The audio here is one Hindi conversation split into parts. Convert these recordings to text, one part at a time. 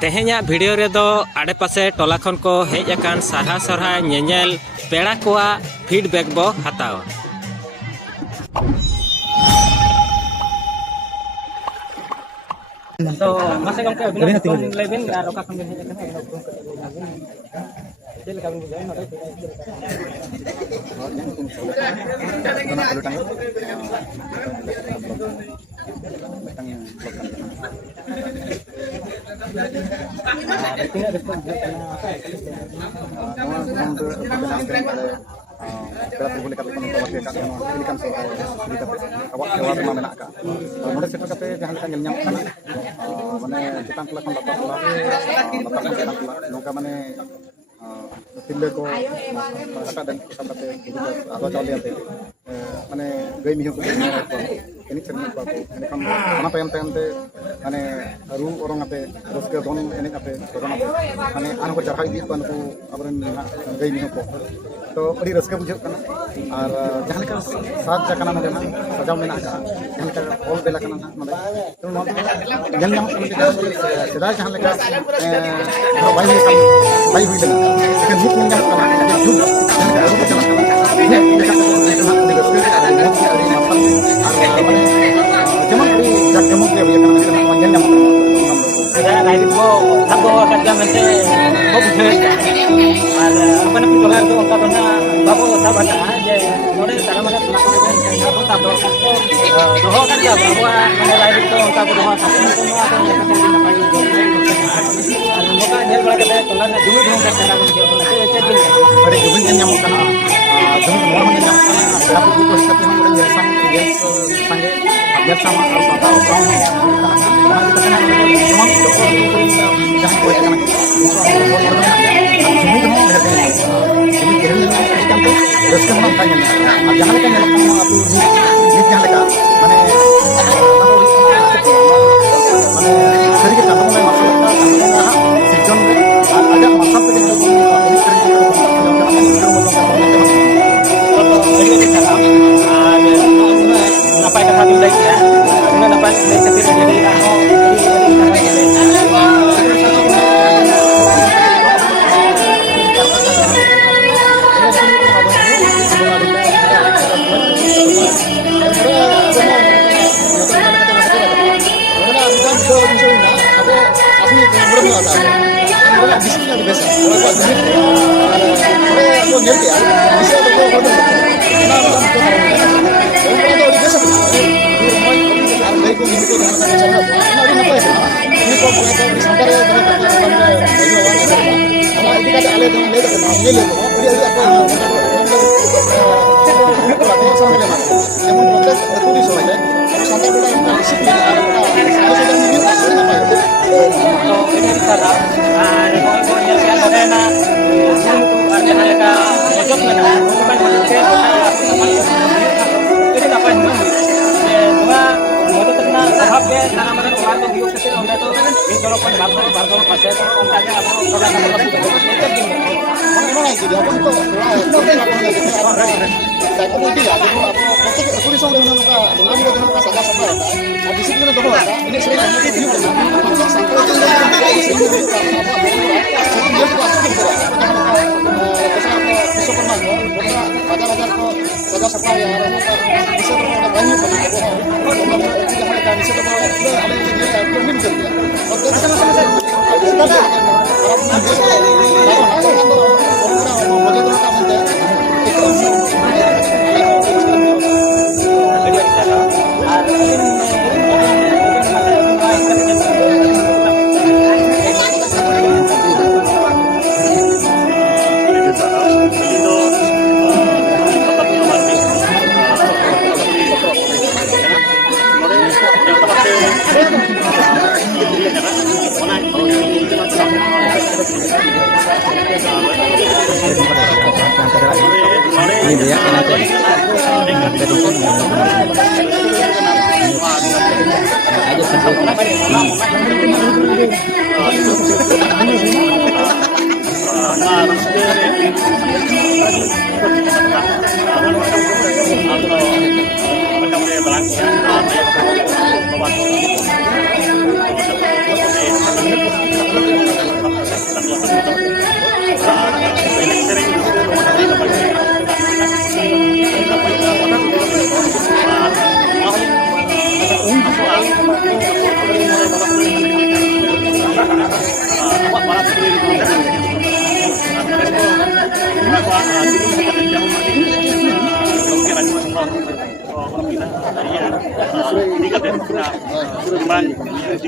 तेहेᱧा भिडियो रेदो आड़े पासे टोला खन को हेज अकान सारहा सरहा ñeñel पेड़ा कोआ फीडबैक बो हतावा। तो मासे गमके अभिनय लेबिन आर ओका खन हेज अकान चेल का बुझाय नडे तिल्ले को हटा देन कते आदो चावले माने गई मिहो एनि चेन्नई को एनकम ओना तायम तायम ते माने रू ओरंग आते रस्के दोन एनि आते दोना माने आन को चढ़ाई दी को नको अबरन गई मिहो को तो अड़ी रस्के बुझो कना और जहां लेका साथ जकना नदे ना सजाव मेना का जहां लेका ऑल बेला कना नदे तो नो जन नाम सदा जहां लेका बाई हुई लेना लेकिन मुख में जहां कना जुग जहां लेका रू चला कना ये लेका तो अड़ी रस्के अड़ी माफल जेमन अड़ी जकमक ले ये कना जन नाम saya lahir ko sabo kerja mente ko bujhe ar apana pi dolar to onka bana babo sab ada je node tara mana sabo sabo doho kan ja babo mana lahir to onka ko doho sab ko no ar moka nyel bala kete tolar na dulu dulu ka tara ko je ece din bade dubin nyam kana dum mo mo nyam kana apu ko sa tin mo nyel sang sange biar sama kalau tahu kaum mana kita kena memang dokter jangan kuat kan ini memang lihat ini kira-kira ikan tuh terus kan makanya jangan kan yang aku ini jangan lekat mana sering kita mulai masalah season ada masalah ini apa yang kami lagi ya, dengan apa yang kita pilih dari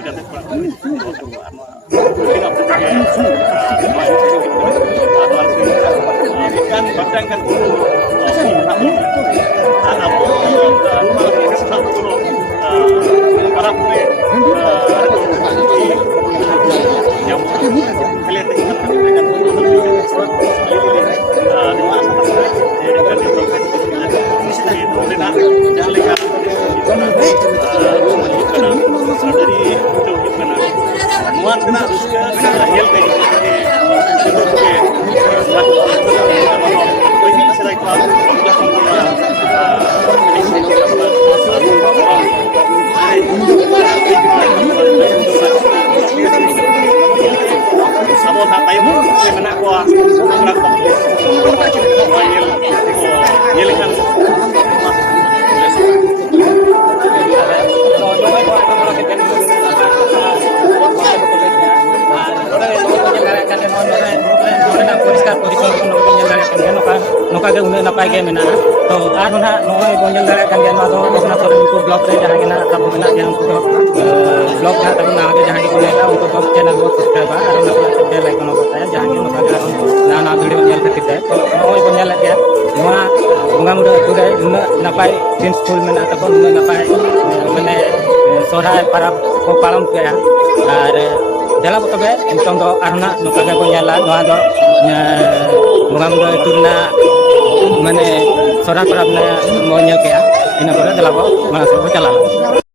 kata kan bahkan kan para yang नौका के उन्हें नपाय के मेना तो आर ना नोय बोंजल दाड़ा kan गया नो तो अपना सब उनको ब्लॉग रे जहां के ना तब मेना के उनको ब्लॉग था तब ना आगे जहां के को लेता उनको तो चैनल को सब्सक्राइब और ना बेल आइकन बताया जहां के नौका के ना ना वीडियो नेल खातिर ते तो नोय बोंजल के नोआ bunga muda tuh deh napai दिन स्कूल में ना तब उन्हें napai मैंने सोहराय parab को पालन किया और dalam betul entong do arna nuka ga nyala noa do bunga muda itu na mane sorak parab na mo nyal kaya ina kore dalam mana sebut jalan